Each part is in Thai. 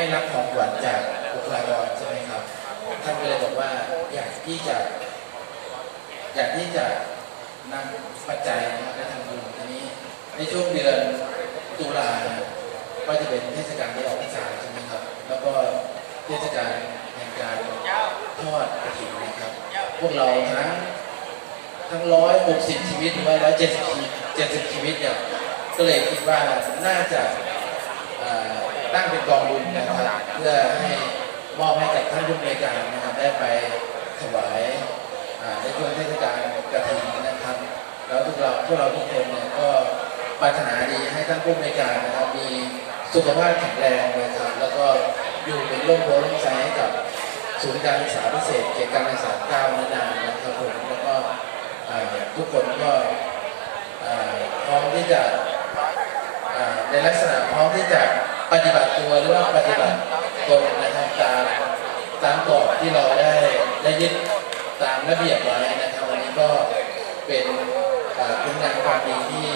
ไม่รับของขวัญจากบุคลากรใช่ไหมครับ ท่านก็เลยบอกว่าอยากที่จะ อยากที่จะนำปัจจัยนะครับไปทำบุญทีนี้ ในช่วงเดือนตุลาเนี่ยก็จะเป็นเทศกาลที่ออกพรรษาใช่ไหมครับ แล้วก็เทศกาลแห่งการทอดกระถิ่นนะครับ พวกเราทั้งทั้งร้อยหกสิบชีวิตหรือว่าร้อยเจ็ดสิบเจ็ดสิบชีวิตเนี่ยก็เลยคิดว่าน่าจะ ตั้งเป็นกองบุญนะครับเพื่อให้มอบให้กับท่านผู้ในการนะครับได้ไปถวายในช่วงเทศกาลกระถิ่นนะครับ แล้วทุกเราพวกเราทุกคนเนี่ยก็ปรารถนาดีให้ท่านผู้ในการนะครับ มีสุขภาพแข็งแรงนะครับแล้วก็อยู่เป็นร่มโพล่มไทรให้กับศูนย์การศึกษาพิเศษเกียรติการศึกษาก้าวนานนะครับผมแล้วก็ทุกคนก็พร้อมที่จะในลักษณะพร้อมที่จะ ปฏิบัติตัวหรือว่าปฏิบัติตนนะครับตามตามกรอบที่เราได้ได้ยึดตามระเบียบไว้นะครับวันนี้ก็เป็นอ่าคุณงานความดีที่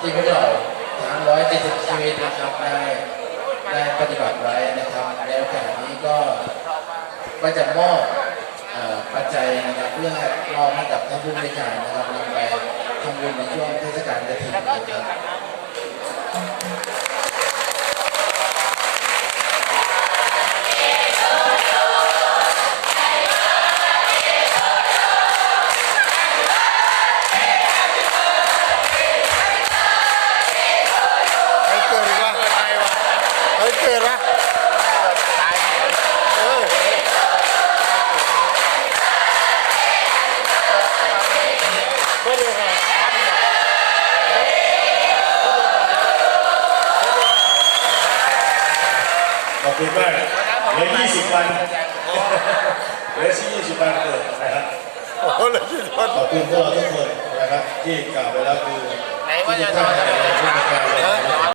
ที่พวกเราทั้งร้อยเจ็ดสิบชีวิตนะครับได้ได้ปฏิบัติไว้นะครับในโอกาสนี้ก็ก็จะมอบปัจจัยนะครับเพื่อมอบให้กับท่านผู้บริการนะครับนำไปทำบุญในช่วงเทศกาลกฐินนะครับ อบคุณมากเหลือ20 วันเหลือ20 วันเกิดนะครับโอ้โหเลยที่โดนขอบคุณพวกเราทุกคนนะครับที่กล่าวไปแล้วคือที่ทุกท่านให้กำลังใจในการเลยนะครับ